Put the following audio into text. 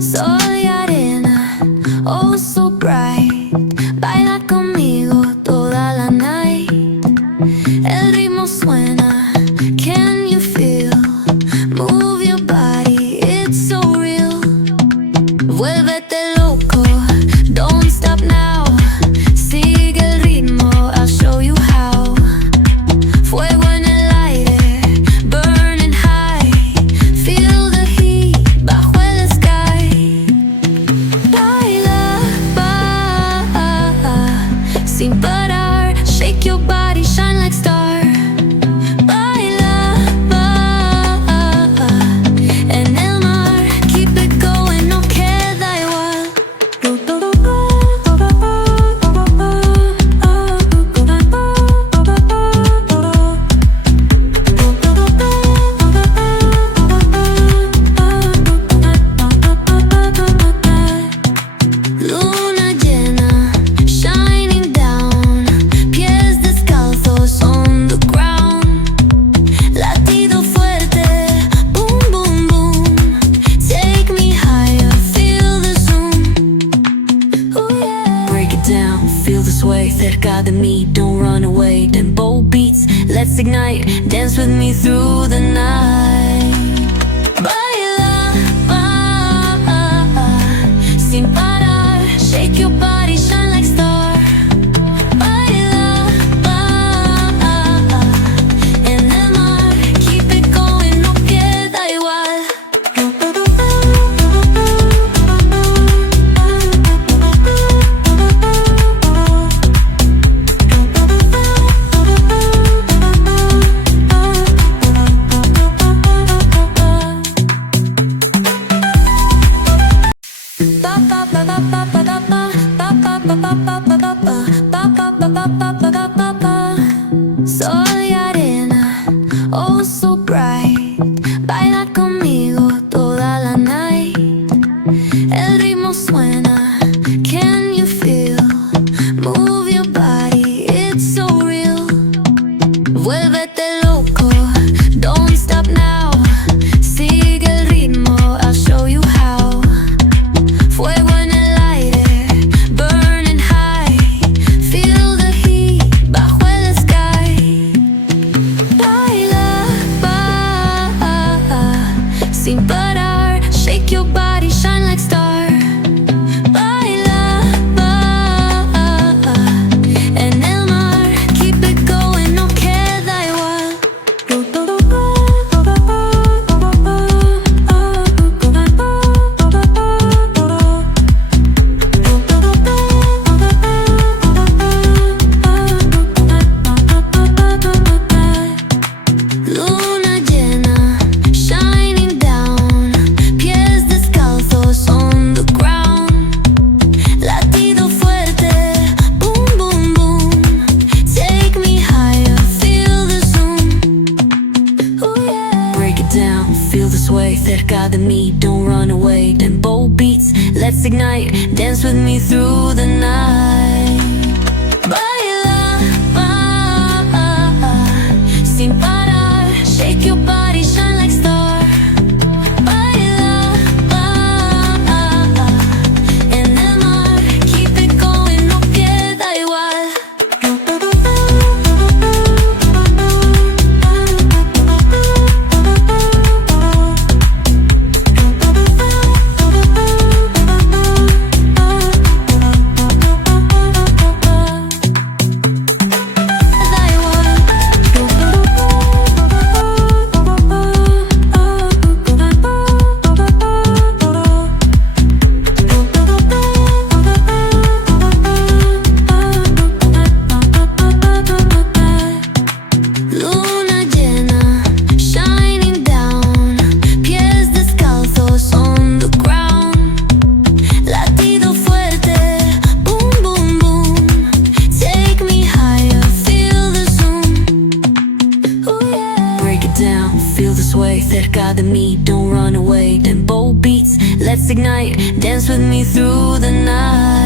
Soy arena, oh so bright. Baila conmigo toda la night. El ritmo suena, can you feel? Move your body, it's so real. Vuélvete loco, don't stop now. Sigue el ritmo, I'll show you how. Fuego en el aire, burning high. Feel the heat bajo el sky. Baila, sin parar. Shake your body, shine like star. Baila, en el mar. Keep it going, no queda igual. Luna llena, shining down. Pies descalzos on the ground. Latido fuerte, boom, boom, boom. Take me higher, feel the zoom. Ooh, yeah. Break it down, feel the sway. Cerca de mí, don't run away. Tempo beats, let's ignite. Dance with me through the night. Baila, sin parar. Shake your body, shine like star. Baila, en el mar. Keep it going, no queda igual. Soy arena, oh so bright. Baila conmigo toda la night. El ritmo suena, can you feel? Move your body, it's so real. Vuélvete loco, don't stop now. Sigue el ritmo, I'll show you how. Fuego en el aire, burning high. Feel the heat bajo el sky. Baila, sin parar. Shake your body, shine like star. Baila, en el mar. Keep it going, no queda igual. Luna llena, shining down. Pies descalzos on the ground. Latido fuerte, boom, boom, boom. Take me higher, feel the zoom. Ooh, yeah. Break it down, feel the sway. Cerca de mí, don't run away. Tempo beats, let's ignite. Dance with me through the night. Baila, sin parar. Shake your body, shine like star. Baila, en el mar. Keep it going, no queda igual. Luna llena, shining down. Pies descalzos on the ground. Latido fuerte, boom, boom, boom. Take me higher, feel the zoom. Ooh, yeah. Break it down, feel the sway. Cerca de mí, don't run away. Tempo beats, let's ignite. Dance with me through the night.